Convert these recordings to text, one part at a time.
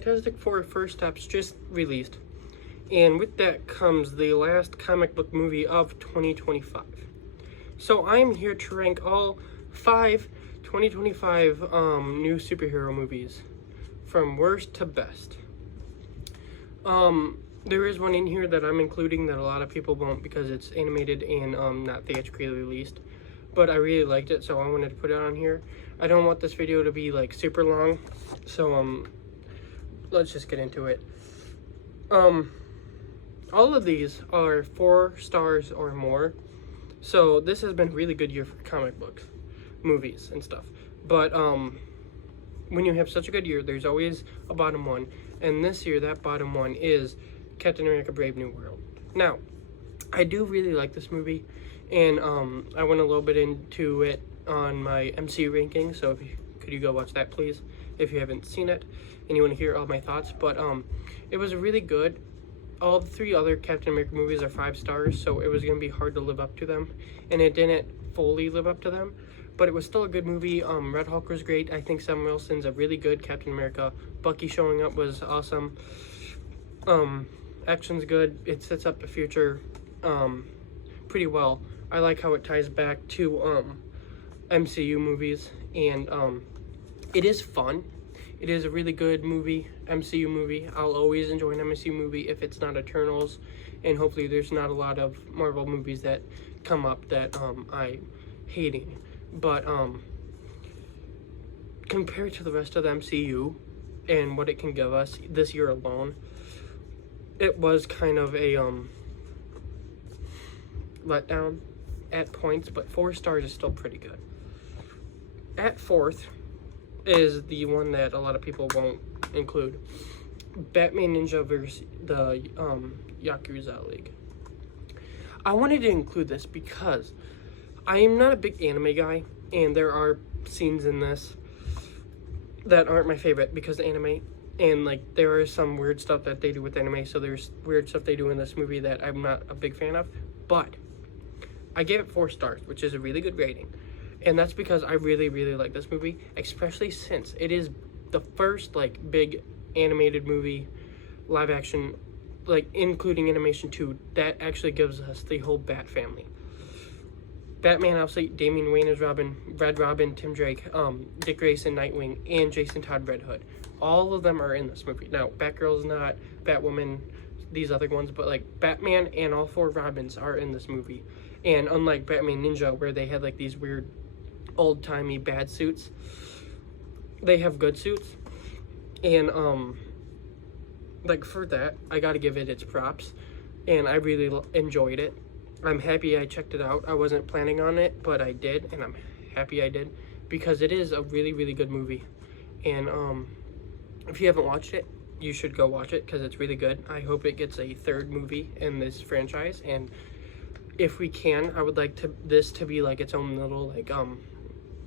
Fantastic Four First Steps just released, and with that comes the last comic book movie of 2025. So I'm here to rank all 5 2025 new superhero movies from worst to best. There is one in here that I'm including that a lot of people won't because it's animated and not theatrically released, but I really liked it, so I wanted to put it on here. I don't want this video to be like super long, so let's just get into it. All of these are 4 stars or more, so this has been a really good year for comic books, movies, and stuff. But when you have such a good year, there's always a bottom one, and this year that bottom one is Captain America: Brave New World. Now, I do really like this movie, and I went a little bit into it on my MCU ranking, so could you go watch that, please, if you haven't seen it and you want to hear all my thoughts. But it was really good. All the 3 other Captain America movies are 5 stars, so it was going to be hard to live up to them, and it didn't fully live up to them, but it was still a good movie. Red Hulk was great. I think Sam Wilson's a really good Captain America. Bucky showing up was awesome. Action's good. It sets up the future pretty well. I like how it ties back to MCU movies, and it is fun. It is a really good movie, MCU movie. I'll always enjoy an MCU movie if it's not Eternals, and hopefully there's not a lot of Marvel movies that come up that I'm hating. But compared to the rest of the MCU and what it can give us this year alone, it was kind of a letdown at points, but 4 stars is still pretty good. At 4th is the one that a lot of people won't include: Batman Ninja vs. the Yakuza League. I wanted to include this because I am not a big anime guy, and there are scenes in this that aren't my favorite because of anime, and like there is some weird stuff that they do with anime, so there's weird stuff they do in this movie that I'm not a big fan of, but I gave it 4 stars, which is a really good rating. And that's because I really, really like this movie, especially since it is the first, like, big animated movie, live action, like, including animation too, that actually gives us the whole Bat family. Batman, obviously, Damian Wayne as Robin, Red Robin, Tim Drake, Dick Grayson, Nightwing, and Jason Todd, Red Hood. All of them are in this movie. Now, Batgirl's not, Batwoman, these other ones, but, like, Batman and all 4 Robins are in this movie. And unlike Batman Ninja, where they had, like, these weird old-timey bad suits, they have good suits, and like for that I gotta give it its props, and I really enjoyed it. I'm happy I checked it out. I wasn't planning on it, but I did, and I'm happy I did because it is a really, really good movie. And if you haven't watched it, you should go watch it because it's really good. I hope it gets a 3rd movie in this franchise, and if we can, I would like this to be like its own little like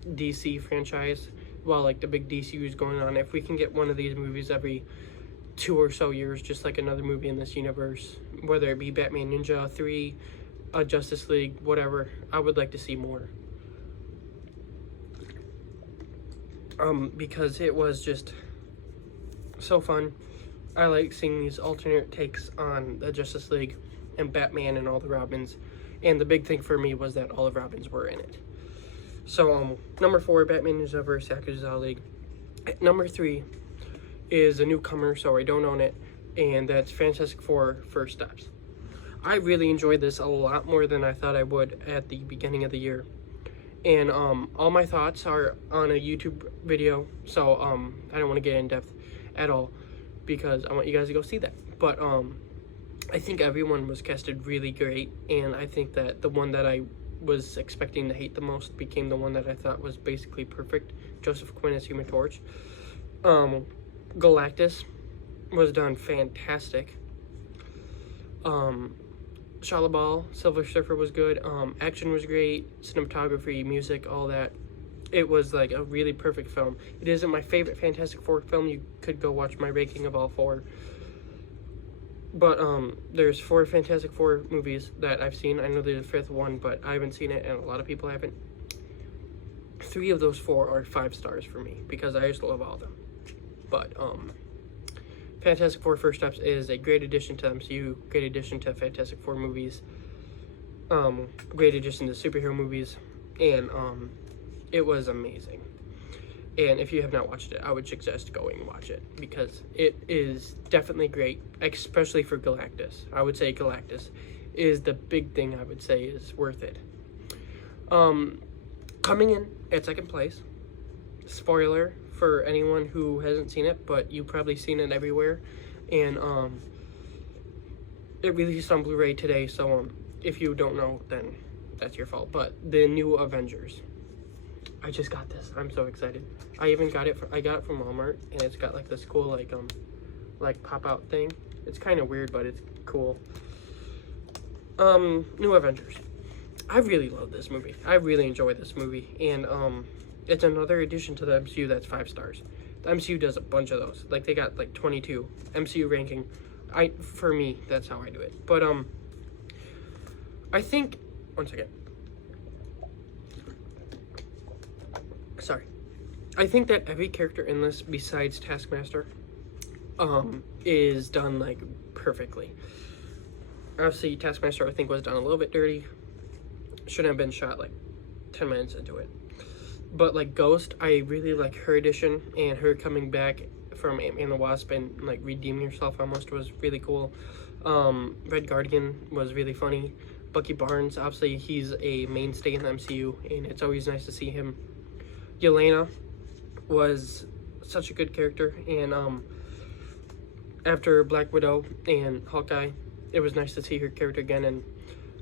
DC franchise while like the big DCU is going on. If we can get one of these movies every 2 or so years, just like another movie in this universe, whether it be Batman Ninja 3, Justice League, whatever, I would like to see more. Because it was just so fun. I like seeing these alternate takes on the Justice League and Batman and all the Robins, and the big thing for me was that all the Robins were in it. So, number 4, Batman Ninja vs. Yakuza League. Number 3 is a newcomer, so I don't own it, and that's Fantastic Four First Steps. I really enjoyed this a lot more than I thought I would at the beginning of the year. And all my thoughts are on a YouTube video, so I don't want to get in depth at all because I want you guys to go see that. But I think everyone was casted really great, and I think that the one that I was expecting to hate the most became the one that I thought was basically perfect. Joseph Quinn as Human Torch. Galactus was done fantastic. Shalabal, Silver Surfer was good. Action was great. Cinematography, music, all that. It was like a really perfect film. It isn't my favorite Fantastic Four film. You could go watch my ranking of all 4. But there's 4 Fantastic Four movies that I've seen. I know there's a 5th one, but I haven't seen it, and a lot of people haven't. 3 of those 4 are 5 stars for me because I just love all of them. But Fantastic Four First Steps is a great addition to MCU, great addition to Fantastic Four movies, great addition to superhero movies, and it was amazing. And if you have not watched it, I would suggest going and watch it because it is definitely great, especially for Galactus. I would say Galactus is the big thing I would say is worth it. Coming in at second place, spoiler for anyone who hasn't seen it, but you've probably seen it everywhere, and it released on Blu-ray today, so if you don't know, then that's your fault. But the new Avengers. I just got this. I'm so excited. I got it from Walmart, and it's got like this cool like pop out thing. It's kind of weird, but it's cool. New Avengers. I really love this movie. I really enjoy this movie, and it's another addition to the MCU that's 5 stars. The MCU does a bunch of those. Like they got like 22 MCU ranking. For me, that's how I do it. But I think one second. Sorry. I think that every character in this, besides Taskmaster, is done like perfectly. Obviously, Taskmaster I think was done a little bit dirty. Shouldn't have been shot like 10 minutes into it. But like Ghost, I really like her addition, and her coming back from Ant-Man and the Wasp and like redeeming herself almost was really cool. Red Guardian was really funny. Bucky Barnes, obviously he's a mainstay in the MCU, and it's always nice to see him. Yelena was such a good character, and after Black Widow and Hawkeye, it was nice to see her character again, and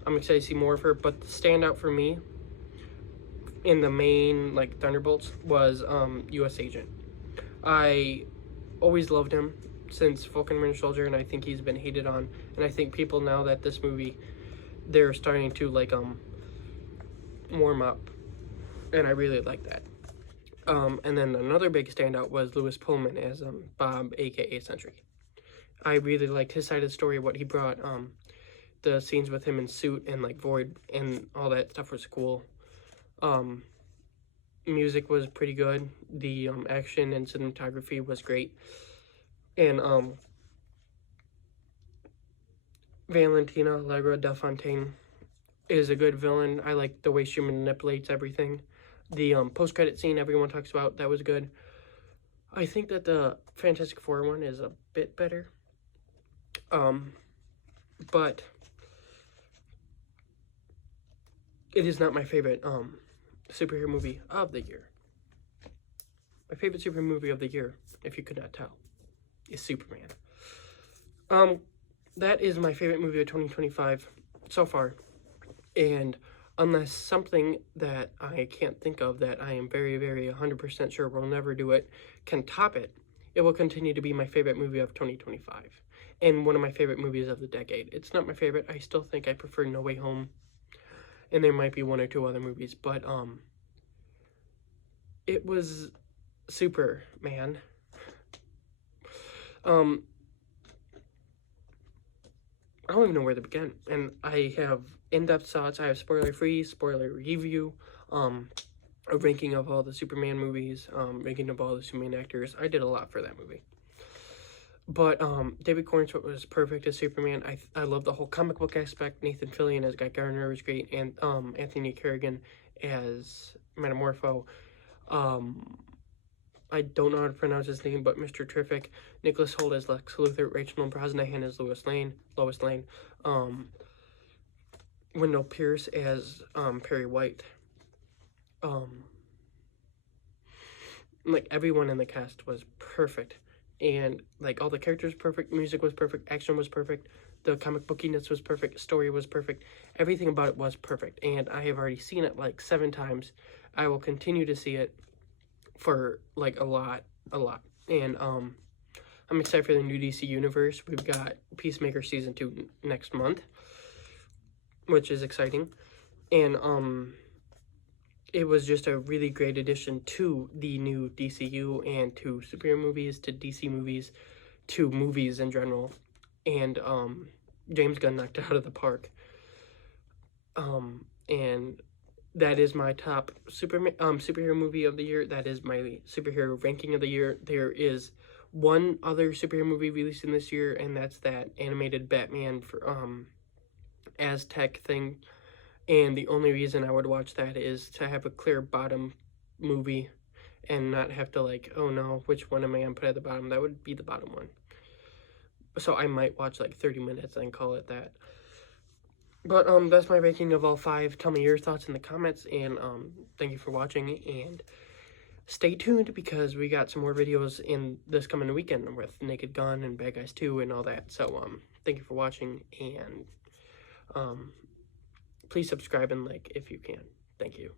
I'm excited to see more of her. But the standout for me in the main like Thunderbolts was US Agent. I always loved him since Falcon Winter Soldier, and I think he's been hated on, and I think people now that this movie, they're starting to like warm up, and I really like that. And then another big standout was Lewis Pullman as Bob, aka Sentry. I really liked his side of the story, what he brought. The scenes with him in suit and like Void and all that stuff was cool. Music was pretty good. The action and cinematography was great. And Valentina Allegra Del Fontaine is a good villain. I like the way she manipulates everything. The post-credit scene everyone talks about, that was good. I think that the Fantastic Four one is a bit better. But it is not my favorite superhero movie of the year. My favorite superhero movie of the year, if you could not tell, is Superman. That is my favorite movie of 2025 so far. And unless something that I can't think of that I am very, very 100% sure will never do it can top it, it will continue to be my favorite movie of 2025. And one of my favorite movies of the decade. It's not my favorite. I still think I prefer No Way Home. And there might be 1 or 2 other movies. But it was Superman. I don't even know where to begin. And I have in-depth thoughts. I have spoiler-free, spoiler review, a ranking of all the Superman movies, ranking of all the Superman actors. I did a lot for that movie. But David Cornswet was perfect as Superman. I love the whole comic book aspect. Nathan Fillion as Guy Gardner was great, and Anthony Kerrigan as Metamorpho. I don't know how to pronounce his name, but Mr. Terrific. Nicholas Hoult as Lex Luthor. Rachel Brosnahan as Lois Lane. Wendell Pierce as Perry White. Like everyone in the cast was perfect. And like all the characters perfect, music was perfect, action was perfect, the comic bookiness was perfect, story was perfect, everything about it was perfect. And I have already seen it like 7 times. I will continue to see it for like a lot. And I'm excited for the new DC universe. We've got Peacemaker season 2 next month, which is exciting. And it was just a really great addition to the new DCU and to superhero movies, to DC movies, to movies in general. And James Gunn knocked it out of the park. And that is my top superhero movie of the year. That is my superhero ranking of the year. There is one other superhero movie releasing this year, and that's that animated Batman for Aztec thing. And the only reason I would watch that is to have a clear bottom movie and not have to like, oh no, which one am I gonna put at the bottom? That would be the bottom one. So I might watch like 30 minutes and call it that. But that's my ranking of all 5. Tell me your thoughts in the comments, and thank you for watching, and stay tuned because we got some more videos in this coming weekend with Naked Gun and Bad Guys 2 and all that. So thank you for watching, and please subscribe and like if you can. Thank you.